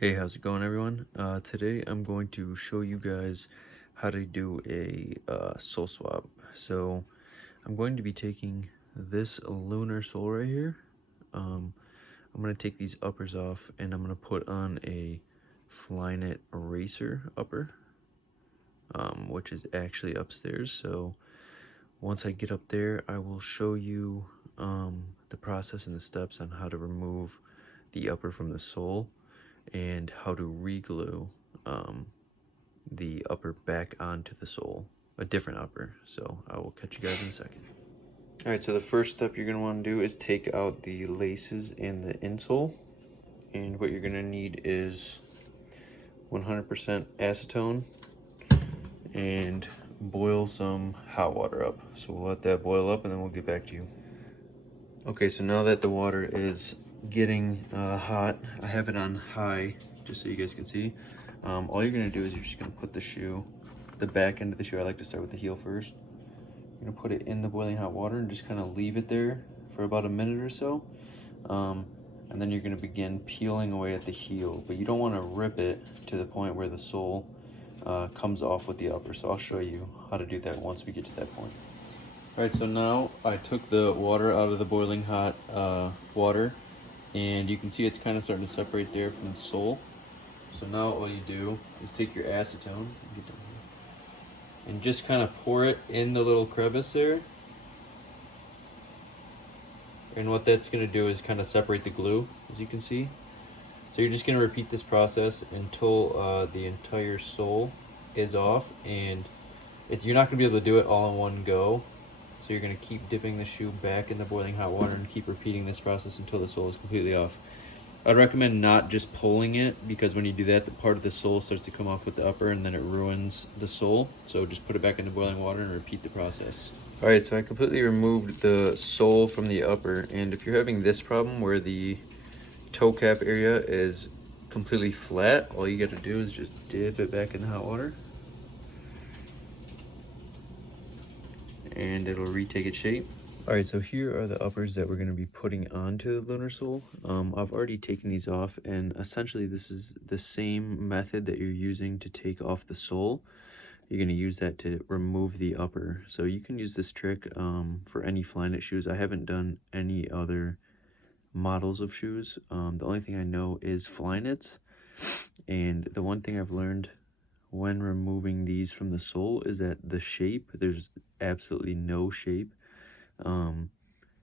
Hey, how's it going, everyone? Today I'm going to show you guys how to do a sole swap. So I'm going to be taking this Lunar sole right here. I'm going to take these uppers off and I'm going to put on a Flyknit Racer upper, which is actually upstairs. So once I get up there, I will show you the process and the steps on how to remove the upper from the sole and how to re-glue the upper back onto the sole, a different upper. So I will catch you guys in a second. All right, so the first step you're gonna wanna do is take out the laces and the insole. And what you're gonna need is 100% acetone and boil some hot water up. So we'll let that boil up and then we'll get back to you. Okay, so now that the water is getting hot, I have it on high just so you guys can see. All you're gonna do is you're just gonna put the back end of the shoe, I like to start with the heel first. You're gonna put it in the boiling hot water and just kind of leave it there for about a minute or so. And then you're gonna begin peeling away at the heel, but you don't wanna rip it to the point where the sole comes off with the upper. So I'll show you how to do that once we get to that point. All right, so now I took the water out of the boiling hot water, and you can see it's kind of starting to separate there from the sole. So now all you do is take your acetone and just kind of pour it in the little crevice there. And what that's going to do is kind of separate the glue, as you can see. So you're just going to repeat this process until the entire sole is off, and you're not going to be able to do it all in one go. So you're going to keep dipping the shoe back in the boiling hot water and keep repeating this process until the sole is completely off. I'd recommend not just pulling it, because when you do that, the part of the sole starts to come off with the upper and then it ruins the sole. So just put it back into boiling water and repeat the process. All right, so I completely removed the sole from the upper, and if you're having this problem where the toe cap area is completely flat, all you got to do is just dip it back in the hot water and it'll retake its shape. All right, so here are the uppers that we're going to be putting onto the Lunar sole. I've already taken these off, and essentially this is the same method that you're using to take off the sole. You're going to use that to remove the upper. So you can use this trick for any Flyknit shoes. I haven't done any other models of shoes. The only thing I know is Flyknits, and the one thing I've learned when removing these from the sole is that the shape, there's absolutely no shape.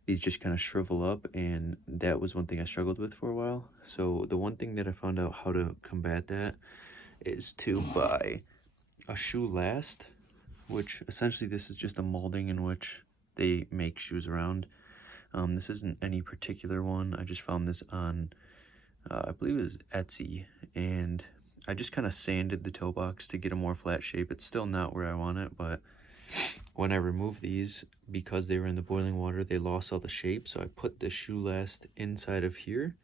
These just kind of shrivel up, and that was one thing I struggled with for a while. So the one thing that I found out how to combat that is to buy a shoe last, which essentially this is just a molding in which they make shoes around. This isn't any particular one. I just found this on I believe it was Etsy, and I just kind of sanded the toe box to get a more flat shape. It's still not where I want it, but when I removed these, because they were in the boiling water, they lost all the shape. So I put the shoe last inside of here,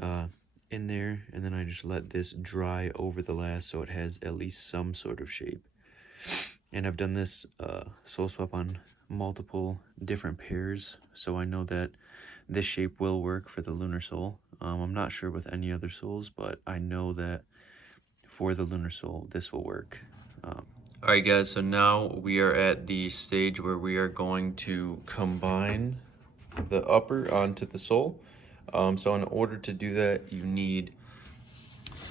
in there, and then I just let this dry over the last so it has at least some sort of shape. And I've done this sole swap on multiple different pairs, so I know that this shape will work for the Lunar sole. I'm not sure with any other soles, but I know that for the Lunar sole, this will work. All right, guys, so now we are at the stage where we are going to combine the upper onto the sole. So in order to do that, you need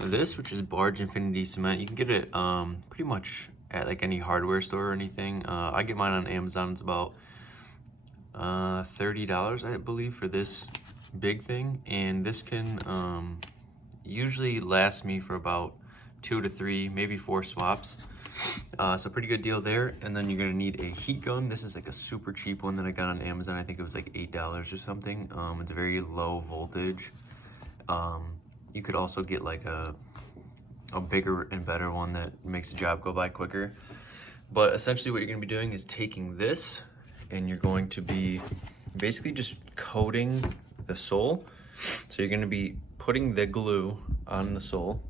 this, which is Barge Infinity Cement. You can get it pretty much at like any hardware store or anything. I get mine on Amazon. It's about $30, I believe, for this big thing, and this can usually last me for about 2 to 3, maybe 4 swaps. So pretty good deal there. And then you're gonna need a heat gun. This is like a super cheap one that I got on Amazon. I think it was like $8 or something. It's very low voltage. You could also get like a bigger and better one that makes the job go by quicker. But essentially what you're gonna be doing is taking this, and you're going to be basically just coating the sole. So you're gonna be putting the glue on the sole,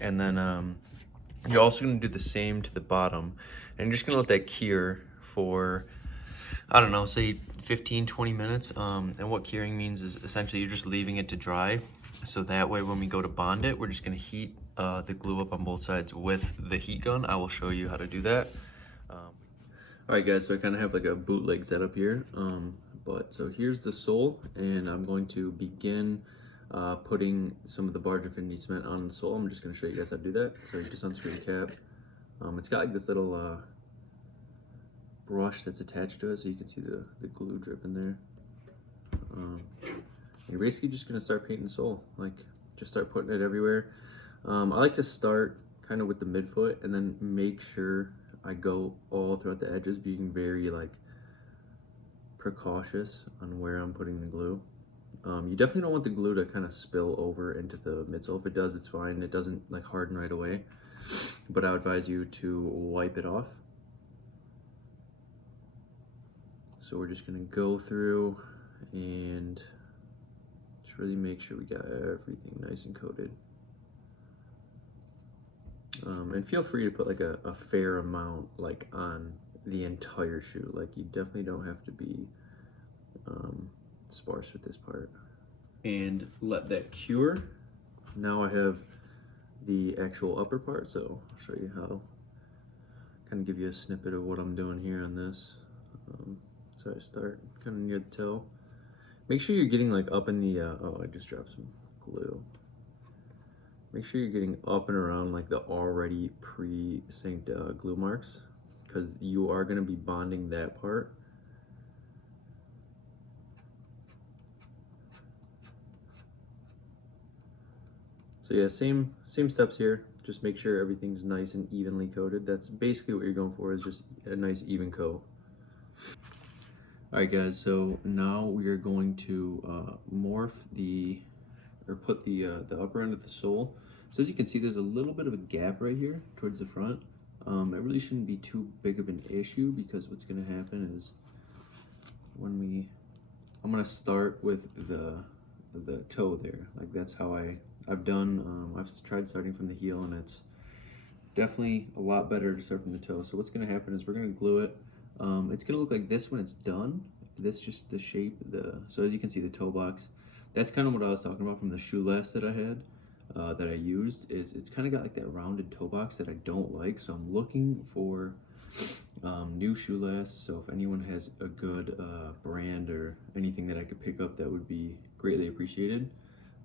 and then you're also gonna do the same to the bottom, and you're just gonna let that cure for, I don't know, say 15-20 minutes. And what curing means is essentially you're just leaving it to dry. So that way when we go to bond it, we're just gonna heat the glue up on both sides with the heat gun. I will show you how to do that. All right guys, so I kind of have like a bootleg setup here. But so here's the sole, and I'm going to begin putting some of the Barge Infinity cement on the sole. I'm just gonna show you guys how to do that. So you just unscrew the cap. It's got like this little brush that's attached to it, so you can see the glue dripping there. You're basically just gonna start painting the sole, like just start putting it everywhere. I like to start kind of with the midfoot and then make sure I go all throughout the edges, being very like precautious on where I'm putting the glue. You definitely don't want the glue to kind of spill over into the midsole. If it does, it's fine. It doesn't like harden right away, but I would advise you to wipe it off. So we're just gonna go through and just really make sure we got everything nice and coated. And feel free to put like a fair amount like on the entire shoe. Like you definitely don't have to be sparse with this part. And let that cure. Now I have the actual upper part, so I'll show you how. Kind of give you a snippet of what I'm doing here on this. So I start kind of near the toe. Make sure you're getting like up in the, oh, I just dropped some glue. Make sure you're getting up and around like the already pre-synced glue marks, because you are going to be bonding that part. So yeah, same steps here. Just make sure everything's nice and evenly coated. That's basically what you're going for, is just a nice even coat. All right guys, so now we are going to morph put the upper end of the sole. So as you can see, there's a little bit of a gap right here towards the front. It really shouldn't be too big of an issue, because what's gonna happen is I'm gonna start with the toe there. Like that's how I've done, I've tried starting from the heel, and it's definitely a lot better to start from the toe. So what's gonna happen is we're gonna glue it. It's gonna look like this when it's done. This just the shape, so as you can see, the toe box, that's kind of what I was talking about from the shoe last that I had, that I used, is it's kind of got like that rounded toe box that I don't like. So I'm looking for new shoe lasts. So if anyone has a good brand or anything that I could pick up, that would be greatly appreciated.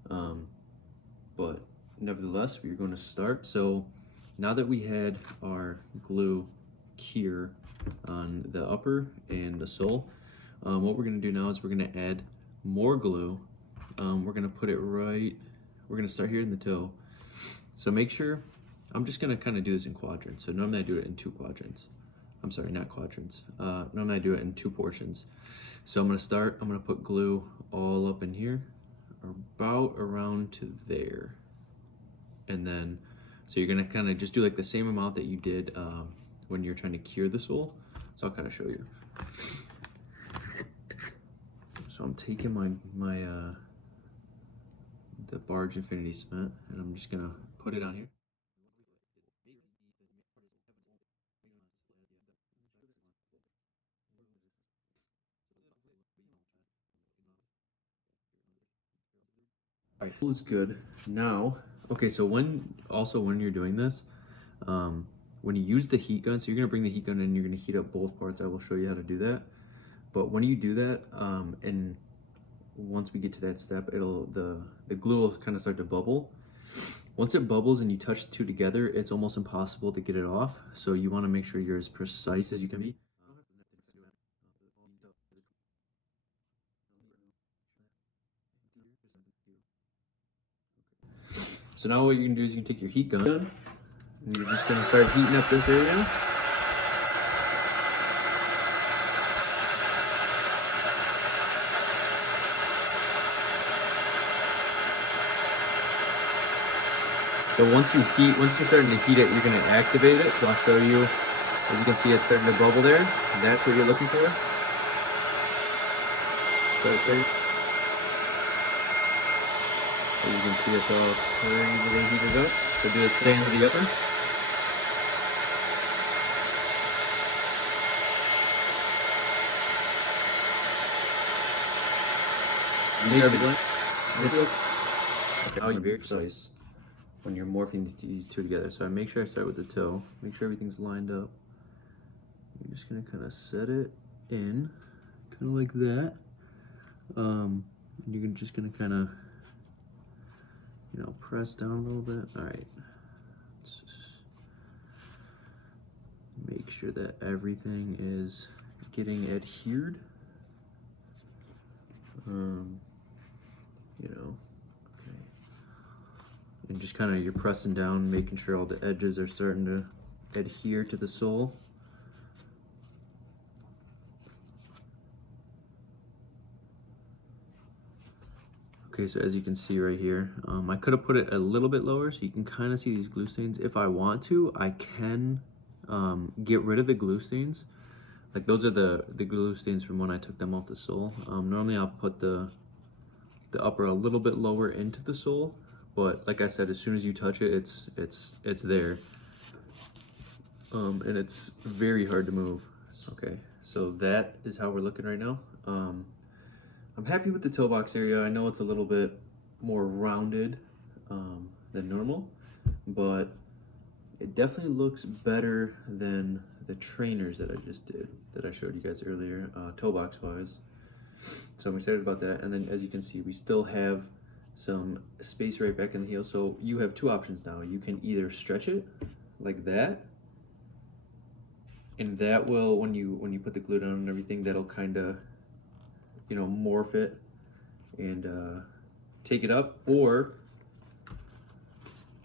But nevertheless, we're going to start. So now that we had our glue cure on the upper and the sole, what we're going to do now is we're going to add more glue. We're going to put it we're going to start here in the toe. So make sure, I'm just going to kind of do this in quadrants. So normally I do it in 2 quadrants. I'm sorry, not quadrants. Normally I do it in 2 portions. So I'm going to put glue all up in here, about around to there. And then, so you're going to kind of just do like the same amount that you did when you're trying to cure the sole. So I'll kind of show you. So I'm taking the Barge Infinity cement, and I'm just gonna put it on here. All right, feels good. Now, okay, so when you're doing this, when you use the heat gun, so you're gonna bring the heat gun in, you're gonna heat up both parts. I will show you how to do that. But when you do that, and once we get to that step, the glue will kind of start to bubble. Once it bubbles and you touch the two together, it's almost impossible to get it off. So you want to make sure you're as precise as you can be. So now what you can do is you can take your heat gun, and you're just going to start heating up this area. So once you're starting to heat it, you're going to activate it. So I'll show you. As you can see, it's starting to bubble there. That's what you're looking for. So as you can see, it's all crazy heated up. So do the same to the upper. Now you're very precise when you're morphing these two together. So I make sure I start with the toe, make sure everything's lined up. You're just gonna kind of set it in, kind of like that. You're just gonna kind of, you know, press down a little bit. All right. Make sure that everything is getting adhered. You know, okay. And just kind of you're pressing down, making sure all the edges are starting to adhere to the sole. Okay, so as you can see right here, I could have put it a little bit lower so you can kind of see these glue stains. If I want to, I can get rid of the glue stains. Like those are the glue stains from when I took them off the sole. Normally I'll put the upper a little bit lower into the sole, but like I said, as soon as you touch it, it's there. And it's very hard to move. Okay, so that is how we're looking right now. I'm happy with the toe box area. I know it's a little bit more rounded than normal, but it definitely looks better than the trainers that I just did, that I showed you guys earlier, toe box wise. So I'm excited about that. And then as you can see, we still have some space right back in the heel. So you have two options now. You can either stretch it like that, and that will, when you put the glue down and everything, that'll kind of, you know, morph it and take it up. Or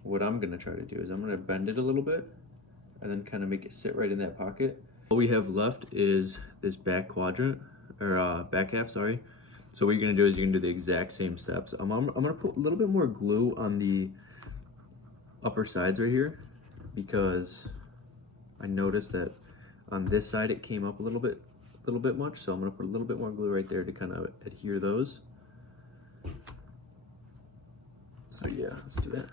what I'm gonna try to do is I'm gonna bend it a little bit and then kind of make it sit right in that pocket. All we have left is this back quadrant, or back half, sorry. So what you're gonna do is you're gonna do the exact same steps. I'm gonna put a little bit more glue on the upper sides right here, because I noticed that on this side it came up a little bit much. So I'm gonna put a little bit more glue right there to kind of adhere those. So yeah, let's do that.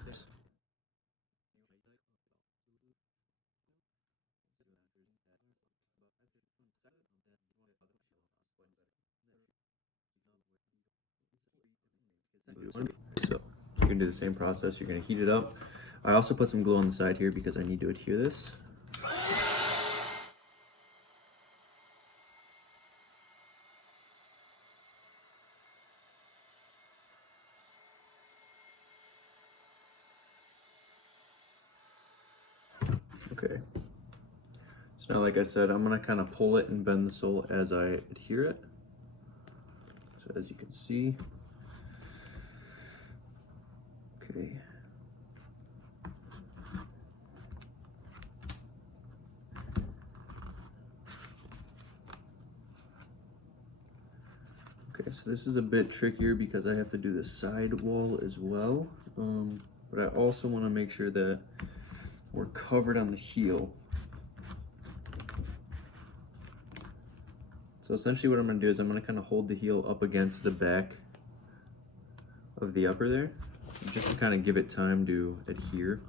So you're gonna do the same process. You're gonna heat it up. I also put some glue on the side here because I need to adhere this. Okay. So now, like I said, I'm gonna kind of pull it and bend the sole as I adhere it. So as you can see, okay. Okay, so this is a bit trickier because I have to do the side wall as well. But I also want to make sure that we're covered on the heel. So essentially what I'm going to do is I'm going to kind of hold the heel up against the back of the upper there, just to kind of give it time to adhere.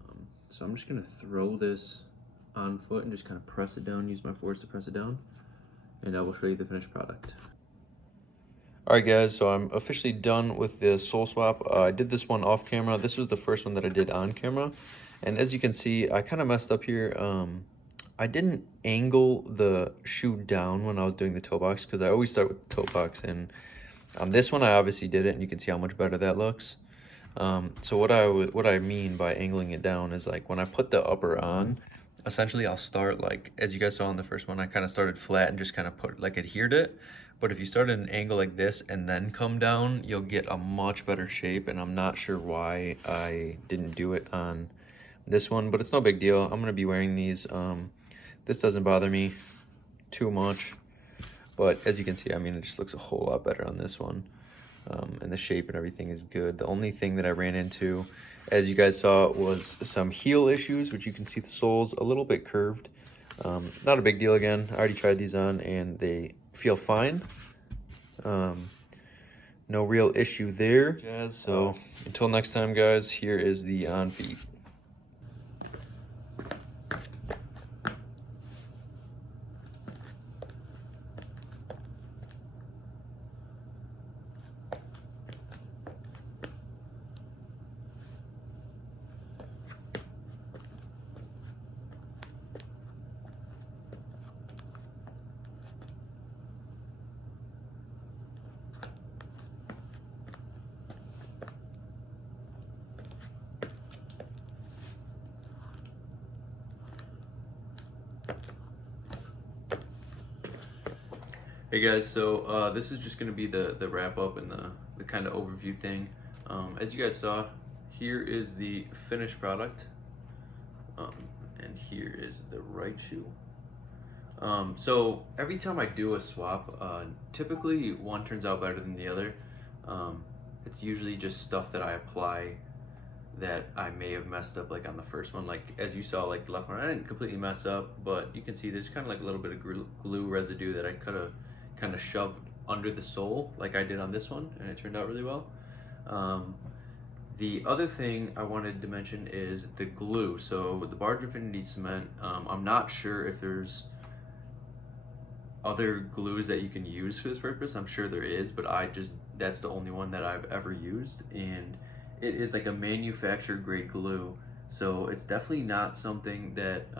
So I'm just going to throw this on foot and just kind of press it down, use my force to press it down, and I will show you the finished product. Alright guys, so I'm officially done with the sole swap. I did this one off camera. This was the first one that I did on camera. And as you can see, I kind of messed up here. I didn't angle the shoe down when I was doing the toe box, because I always start with the toe box. And on this one, I obviously did it, and you can see how much better that looks. So what I mean by angling it down is, like, when I put the upper on, essentially I'll start, like, as you guys saw in the first one, I kind of started flat and just kind of adhered it. But if you start at an angle like this and then come down, you'll get a much better shape, and I'm not sure why I didn't do it on this one, but it's no big deal. I'm gonna be wearing these. This doesn't bother me too much, but as you can see, I mean, it just looks a whole lot better on this one. And the shape and everything is good. The only thing that I ran into, as you guys saw, was some heel issues, which you can see the sole's a little bit curved. Not a big deal again. I already tried these on and they feel fine. No real issue there. So until next time, guys, here is the on feet. Hey guys, so this is just going to be the wrap up and the kind of overview thing. As you guys saw, here is the finished product, um, and here is the right shoe. So every time I do a swap, typically one turns out better than the other. It's usually just stuff that I apply that I may have messed up, like on the first one. Like as you saw, like the left one, I didn't completely mess up, but you can see there's kind of like a little bit of glue residue that I could have kind of shoved under the sole, like I did on this one, and it turned out really well. The other thing I wanted to mention is the glue. So with the Barge Infinity cement, I'm not sure if there's other glues that you can use for this purpose. I'm sure there is, but that's the only one that I've ever used, and it is like a manufacturer grade glue. So it's definitely not something that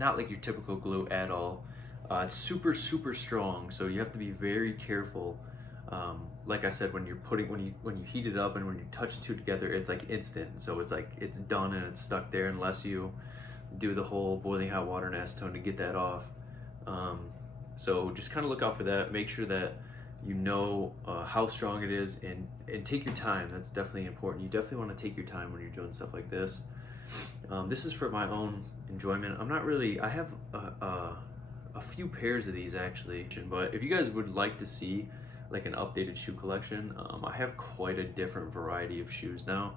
not like your typical glue at all. It's super strong, so you have to be very careful. Like I said, when you heat it up and when you touch the two together, it's like instant. So it's like it's done and it's stuck there unless you do the whole boiling hot water and acetone to get that off. So just kind of look out for that. Make sure that you know how strong it is, and take your time. That's definitely important. You definitely want to take your time when you're doing stuff like this. This is for my own enjoyment. I'm not really, I have a few pairs of these actually, but if you guys would like to see like an updated shoe collection, I have quite a different variety of shoes now.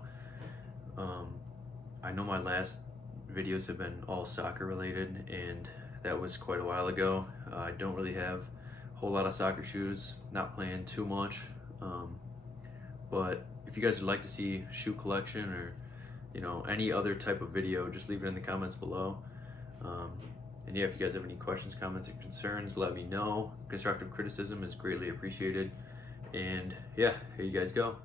I know my last videos have been all soccer related, and that was quite a while ago. I don't really have a whole lot of soccer shoes, not playing too much, but if you guys would like to see shoe collection or any other type of video, just leave it in the comments below. And yeah, if you guys have any questions, comments, or concerns, let me know. Constructive criticism is greatly appreciated. And yeah, here you guys go.